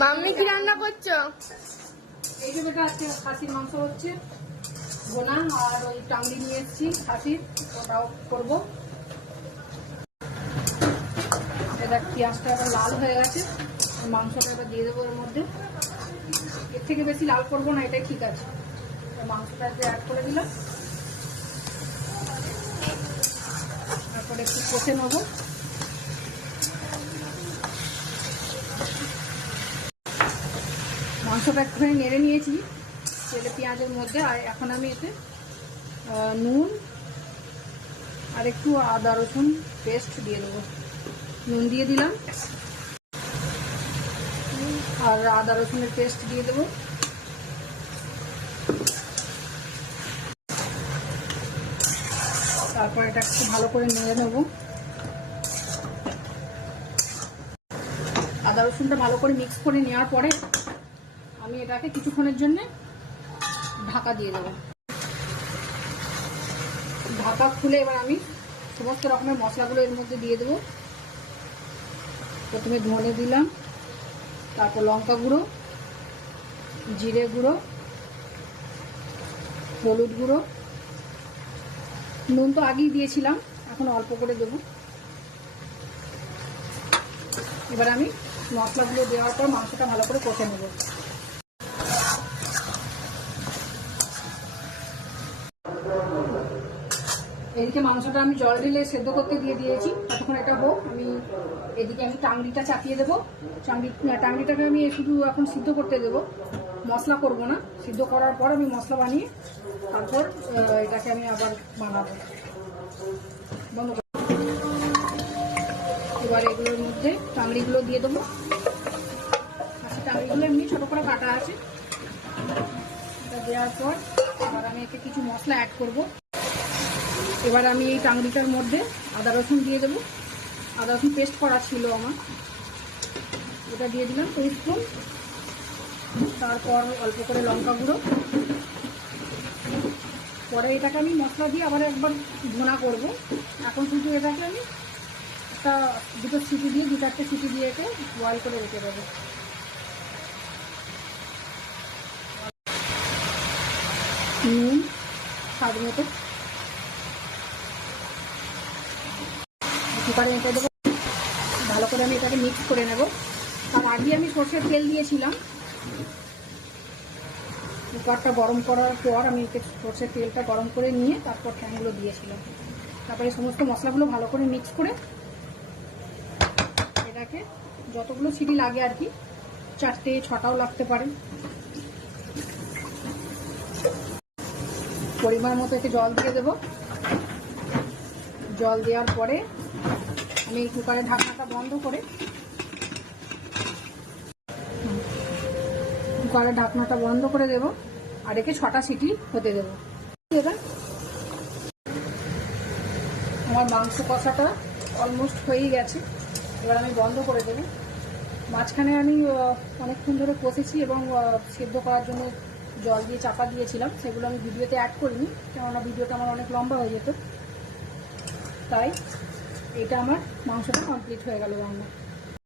Mummy কি রান্না করছো? এই যে বেটা আজকে খাসির মাংস হচ্ছে ভোনা, আর ওই টাংলি নিয়ে এসেছি খাসির, ওটাও করবো। এটা পেঁয়াজটা এবার লাল হয়ে গেছে, মাংসটা এবার দিয়ে দেবো এর মধ্যে। এর থেকে বেশি লাল করবো না, এটাই ঠিক আছে। মাংসটা অ্যাড করে দিলাম, তারপরে একটু কষে নেবো। মাংসটা একটুখানি নেড়ে নিয়েছি তেলে পেঁয়াজের মধ্যে, আর এখন আমি এতে নুন আর একটু আদা রসুন পেস্ট দিয়ে দেবো। নুন দিয়ে দিলাম আর আদা রসুনের পেস্ট দিয়ে দেবো। তারপর এটা একটু ভালো করে নেড়ে নেবো। আদা রসুনটা ভালো করে মিক্স করে নেওয়ার পরে আমি এটাকে কিছুক্ষণের জন্য ঢাকা দিয়ে দেবো। ঢাকা খুলে এবার আমি সমস্ত রকমের মশলাগুলো এর মধ্যে দিয়ে দেবো। প্রথমে ধনে দিলাম, তারপর লঙ্কা গুঁড়ো, জিরে গুঁড়ো, হলুদ গুঁড়ো, নুন তো আগেই দিয়েছিলাম, এখন অল্প করে দেবো। এবার আমি মশলাগুলো দেওয়ার পর মাংসটা ভালো করে কষে নেব। এদিকে মাংসটা আমি জল ঢেলে সেদ্ধ করতে দিয়ে দিয়েছি, ততক্ষণ এটা হোক। এদিকে আমি টাংড়িটা চাপিয়ে দেবো। টাংড়িটাকে আমি শুধু এখন সিদ্ধ করতে দেবো, মশলা করব না। সিদ্ধ করার পর আমি মশলা বানিয়ে তারপর এটাকে আমি আবার বানাবো। বন্ধ করে এবার এগুলোর মধ্যে টাংড়িগুলো দিয়ে দেবো। টাংড়িগুলো এমনি ছোটো করে কাটা আছে। এটা দেওয়ার পর এবার আমি এতে কিছু মশলা অ্যাড করব। এবার আমি এই টাংড়িটার মধ্যে আদা রসুন দিয়ে দেবো। আদা রসুন পেস্ট করা ছিল আমার, এটা দিয়ে দিলাম 2 স্পুন। তারপর অল্প করে লঙ্কা গুঁড়ো। পরে এটাকে আমি মশলা দিয়ে আবার একবার ভুনা করব। এখন শুধু এটাকে আমি দুটো সিটি দিয়ে 2-4টে সিটি দিয়ে একে বয়েল করে রেখে দেবো। নুন স্বাদ মতো, কুকারে এঁটে দেবো। ভালো করে আমি এটাকে মিক্স করে নেব। তার আগে আমি সরষের তেল দিয়েছিলাম। কুকারটা গরম করার পর আমি সরষের তেলটা গরম করে নিয়ে তারপর ঠ্যাংগুলো দিয়েছিলাম। তারপরে সমস্ত মশলাগুলো ভালো করে মিক্স করে এটাকে যতগুলো সিটি লাগে আর কি, 4-6টাও লাগতে পারে, পরিমাণ মতো এতে জল দিয়ে দেবো। জল দেওয়ার পরে আমি এই কুকারের ঢাকনাটা বন্ধ করে দেবো, আর একে 6টা সিটি হতে দেবো। এবার আমার মাংস কষাটা অলমোস্ট হয়েই গেছে। এবার আমি বন্ধ করে দেবো। মাঝখানে আমি অনেকক্ষণ ধরে কষেছি এবং সেদ্ধ করার জন্য জল দিয়ে চাপা দিয়েছিলাম, সেগুলো আমি ভিডিওতে অ্যাড করিনি, কেননা ভিডিওটা আমার অনেক লম্বা হয়ে যেত। তাই এটা আমার মাংসটা কমপ্লিট হয়ে গেল রান্না।